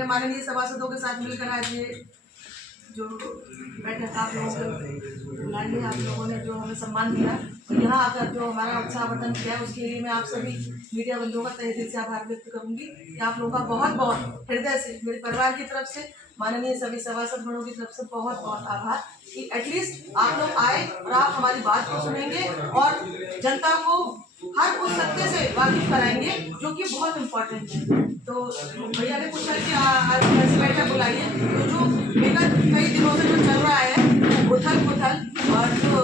मेरे माननीय सभासदों के साथ मिलकर आज ये जो बैठक आप लोगों को बुलाई, आप लोगों ने जो हमें सम्मान दिया, यहाँ आकर जो हमारा उत्साहवर्धन किया है, उसके लिए मैं आप सभी मीडिया बंधुओं का तहे दिल से आभार व्यक्त करूंगी कि आप लोगों का बहुत बहुत हृदय से, मेरे परिवार की तरफ से, माननीय सभी सभासद गणों की तरफ से बहुत बहुत आभार कि एटलीस्ट आप लोग आए और आप हमारी बात को सुनेंगे और जनता को हर उस सत्य से वाकिफ कराएंगे जो कि बहुत इम्पोर्टेंट है। तो भैया ने पूछा कि आज कैसे बैठक बुलाइए, तो जो विगत कई दिनों से जो चल रहा है उथल पुथल और जो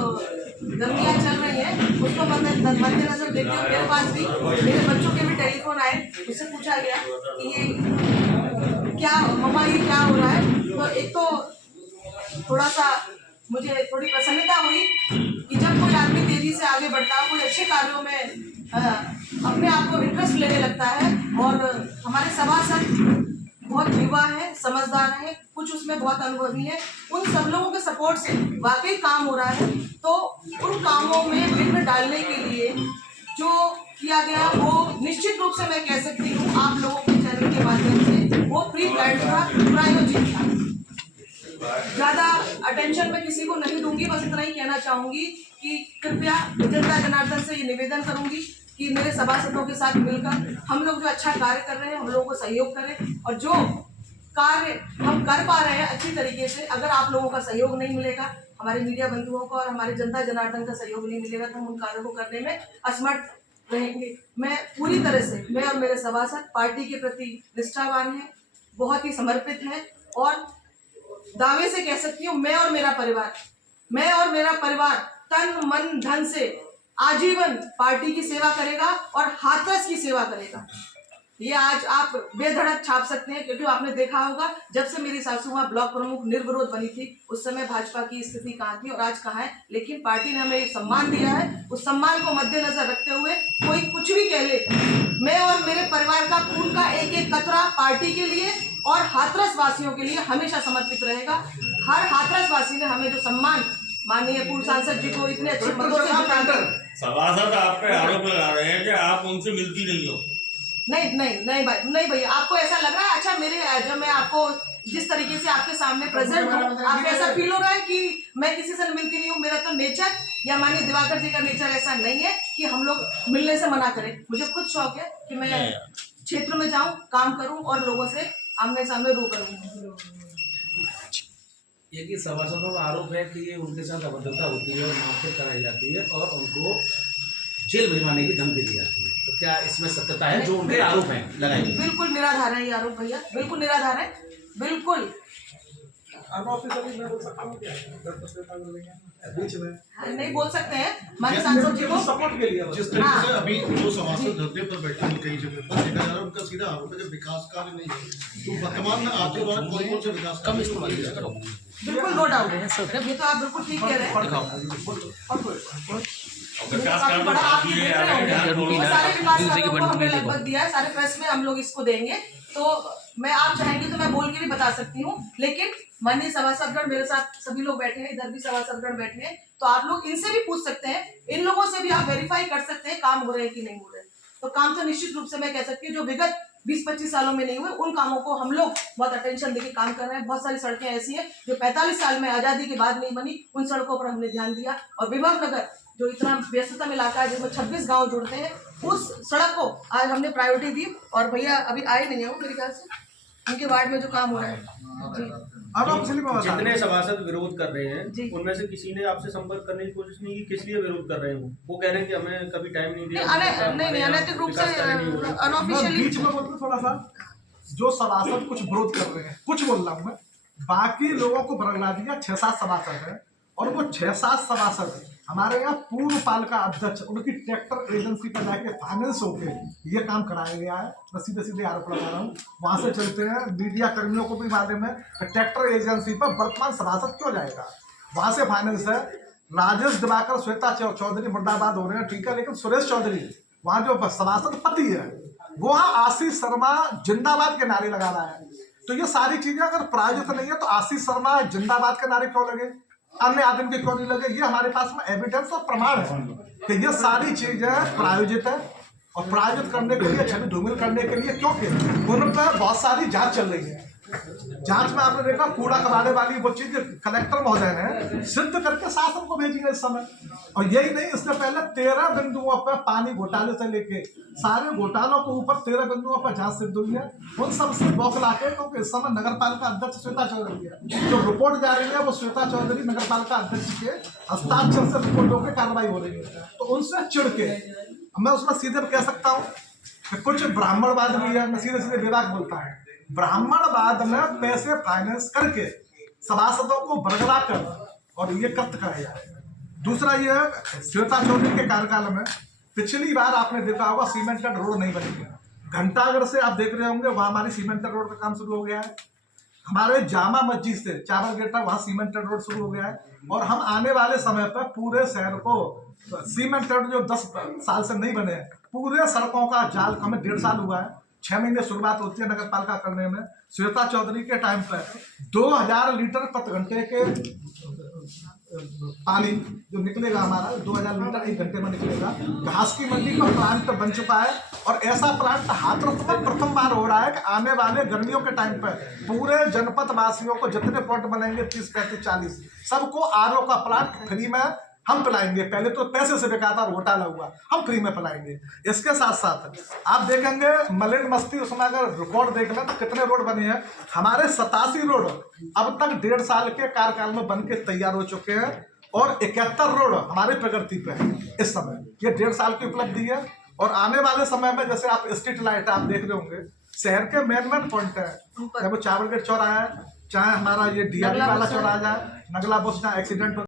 गमियाँ चल रही है, उसको मद्देनजर देखते हुए मेरे पास भी, मेरे बच्चों के भी टेलीफोन आए, उससे पूछा गया कि ये क्या मम्मा ये क्या हो रहा है। तो एक तो थोड़ा सा मुझे थोड़ी प्रसन्नता हुई कि जब कोई आदमी तेजी से आगे बढ़ता है, कोई अच्छे कार्यों में अपने आप को इंटरेस्ट लेने लगता है, और हमारे सभासद बहुत युवा है, समझदार है, कुछ उसमें बहुत अनुभवी है, उन सब लोगों के सपोर्ट से वाकई काम हो रहा है। तो उन कामों में विघ्न डालने के लिए जो किया गया वो निश्चित रूप से मैं कह सकती हूँ आप लोगों के चैनल के माध्यम से वो प्री प्लान्ड था, प्रायोजित था। ज्यादा अटेंशन मैं किसी को नहीं दूंगी, बस इतना ही कहना चाहूंगी कि कृपया जनता जनार्दन से ये निवेदन करूंगी कि मेरे सभासदों के साथ मिलकर हम लोग जो अच्छा कार्य कर रहे हैं, हम लोगों को सहयोग करें, और जो कार्य हम कर पा रहे हैं अच्छी तरीके से, अगर आप लोगों का सहयोग नहीं मिलेगा, हमारे मीडिया बंधुओं का और हमारे जनता जनार्दन का सहयोग नहीं मिलेगा, तो हम उन कार्यों को करने में असमर्थ रहेंगे। मैं पूरी तरह से, मैं और मेरे सभासद पार्टी के प्रति निष्ठावान हैं, बहुत ही समर्पित हैं, और दावे से कह सकती हूँ मैं और मेरा परिवार तन मन धन से आजीवन पार्टी की सेवा करेगा और हाथरस की सेवा करेगा। ये आज आप बेधड़क छाप सकते हैं, क्योंकि आपने देखा होगा जब से मेरी सासू माँ ब्लॉक प्रमुख निर्विरोध बनी थी, उस समय भाजपा की स्थिति कहाँ थी और आज कहाँ है। लेकिन पार्टी ने हमें सम्मान दिया है, उस सम्मान को मद्देनजर रखते हुए कोई कुछ भी कह ले, मैं और मेरे परिवार का खून का एक एक कतरा पार्टी के लिए और हाथरस वासियों के लिए हमेशा समर्पित रहेगा। हर हाथरस वासी ने हमें जो सम्मान, माननीय पूर्व सांसद जी को इतने अच्छे मदों से, सभासद आप पे आरोप लगा रहे हैं कि आप उनसे मिलती नहीं हो। नहीं भैया, आपको ऐसा लग रहा है? अच्छा, मेरे जब मैं आपको जिस तरीके से आपके सामने प्रेजेंट हूँ, आपको ऐसा फील हो रहा है कि मैं किसी से मिलती नहीं हूँ? मेरा तो नेचर या माननीय दिवाकर जी का नेचर ऐसा नहीं है कि हम लोग मिलने से मना करें। मुझे खुद शौक है कि मैं क्षेत्र में जाऊँ, काम करूँ और लोगों से आमने सामने रू करूँ। ये कि सभासदों का आरोप है कि ये उनके साथ अभद्रता होती है और मारपीट कराई जाती है और उनको जेल भिजवाने की धमकी दी जाती है, तो क्या इसमें सत्यता है जो उनके आरोप हैं लगाए? बिल्कुल निराधार है ये आरोप भैया, बिल्कुल निराधार है, बिल्कुल। नहीं बोल सकते हैं माननीय सांसद जी को सपोर्ट के लिए। जिस तरीके से अभी जो सभासद धरने पर बैठे हैं कई जगह पर देखा जा रहा है, उनका सीधा आरोप है कि विकास कार्य नहीं है। तो वर्तमान में आपके द्वारा कौन कौन से विकास कार्य किए जा रहे हैं? बिल्कुल नो डाउट है, ये तो आप बिल्कुल ठीक कह रहे हैं। काफी बड़ा आप ये देख रहे होंगे, सारे विकास कार्यों को हमने लगभग दिया है, सारे प्रेस में हम लोग इसको देंगे। तो मैं, आप चाहेंगे तो मैं बोल के भी बता सकती हूँ, लेकिन माननीय सभासदगण मेरे साथ सभी लोग बैठे हैं, इधर भी सभासदगण बैठे हैं, तो आप लोग इनसे भी पूछ सकते हैं, इन लोगों से भी आप वेरीफाई कर सकते हैं काम हो रहे हैं कि नहीं हो रहे। तो काम तो निश्चित रूप से मैं कह सकती हूँ जो विगत 20-25 सालों में नहीं हुए, उन कामों को हम लोग बहुत अटेंशन देके काम कर रहे हैं। बहुत सारी सड़कें ऐसी हैं जो 45 साल में आजादी के बाद नहीं बनी, उन सड़कों पर हमने ध्यान दिया। और विभव नगर जो इतना व्यस्ततम इलाका है जिसमें 26 गांव जुड़ते हैं, उस सड़क को आज हमने प्रायोरिटी दी। और भैया अभी आए नहीं है मेरे ख्याल से, उनके वार्ड में जो काम हो रहा है जी। जितने सभासद विरोध कर रहे हैं उनमें से किसी ने आपसे संपर्क करने की कोशिश नहीं की? किस लिए विरोध कर रहे हैं? वो कह रहे हैं कि हमें कभी टाइम नहीं दिया। नहीं, अनैतिक रूप से अनऑफिशियली बीच में बोलते थोड़ा सा, जो सभासद कुछ विरोध कर रहे हैं, कुछ बोल रहा हूँ मैं, बाकी लोगों को भड़का दिया। 6-7 सभासद है और वो 6-7 सभासद हमारे यहाँ पूर्व पालिका अध्यक्ष, उनकी ट्रैक्टर एजेंसी पर जाके फाइनेंस होके ये काम कराया गया है। मैं सीधे सीधे आरोप लगा रहा हूँ, वहाँ से चलते हैं। मीडिया कर्मियों को भी मालूम है ट्रैक्टर एजेंसी पर वर्तमान सभासद क्यों जाएगा, वहाँ से फाइनेंस है। राजेश दिवाकर, श्वेता चौधरी मुर्दाबाद हो रहे हैं, ठीक है, लेकिन सुरेश चौधरी वहाँ जो सभासद पति है, वो वहाँ आशीष शर्मा जिंदाबाद के नारे लगा रहा है। तो ये सारी चीजें अगर प्रायोजित नहीं है तो आशीष शर्मा जिंदाबाद के नारे क्यों लगे, अन्य आदमी के क्यों नहीं लगे? ये हमारे पास में एविडेंस और प्रमाण है कि ये सारी चीजें प्रायोजित है और प्रायोजित करने के लिए, छवि धूमिल करने के लिए, क्योंकि उन पर बहुत सारी जांच चल रही है। जांच में आपने देखा कूड़ा कबाड़े वाली वो चीज कलेक्टर महोदय ने सिद्ध करके शासन को भेजी है इस समय। और यही नहीं, इससे पहले 13 बिंदुओं पर पानी घोटाले से लेके सारे घोटालों के ऊपर 13 बिंदुओं पर जांच सिद्ध हुई है। उन सबसे बौखला के, क्योंकि इस समय नगर पालिका अध्यक्ष श्वेता चौधरी है, जो रिपोर्ट जा रही है वो श्वेता चौधरी नगर पालिका अध्यक्ष के हस्ताक्षर से रिपोर्ट होकर कार्रवाई हो रही है। तो उनसे चिढ़ के मैं उसमें सीधे कह सकता हूँ कि कुछ ब्राह्मणवाद भी है। मैं सीधे सीधे विभाग बोलता है, ब्राह्मणवाद में पैसे फाइनेंस करके सभासदों को बरगला कर और ये कृत्य कराया जाए। दूसरा ये श्वेता चौधरी के कार्यकाल में पिछली बार आपने देखा होगा सीमेंटेड रोड नहीं बनी है। घंटाघर से आप देख रहे होंगे वहां हमारी सीमेंटेड रोड का काम शुरू हो गया है। हमारे जामा मस्जिद से चावल गेट तक वहां सीमेंटेड रोड शुरू हो गया है। और हम आने वाले समय पर पूरे शहर को सीमेंटेड, जो 10 साल से नहीं बने, पूरे सड़कों का जाल हमें 1.5 साल हुआ है। 6 महीने शुरुआत होती है नगर पालिका करने में। श्वेता चौधरी के टाइम पर 2000 लीटर प्रति घंटे के पानी जो निकलेगा हमारा, 2000 लीटर 1 घंटे में निकलेगा। घास की मंडी का प्लांट बन चुका है और ऐसा प्लांट हाथरस में प्रथम बार हो रहा है कि आने वाले गर्मियों के टाइम पर पूरे जनपद वासियों को जितने प्लांट बनेंगे 30, 35, 40 सबको आरओ का प्लांट फ्री में हम पिलाएंगे। पहले तो पैसे से बेकार था, घोटाला हुआ, हम फ्री में पिलाएंगे। इसके साथ साथ आप देखेंगे मलिन मस्ती, उसमें अगर रिकॉर्ड देख लें तो कितने रोड बने हैं हमारे। 87 रोड अब तक 1.5 साल के कार्यकाल में बन के तैयार हो चुके हैं और 71 रोड हमारे प्रगति पे है इस समय। ये 1.5 साल की उपलब्धि है। और आने वाले समय में जैसे आप स्ट्रीट लाइट आप देख रहे होंगे, शहर के मेन पॉइंट है, चाहे वो चावल गेट चौराहा है, चाहे हमारा ये डीआरडी वाला चौराहा है, नगला बस जहाँ एक्सीडेंट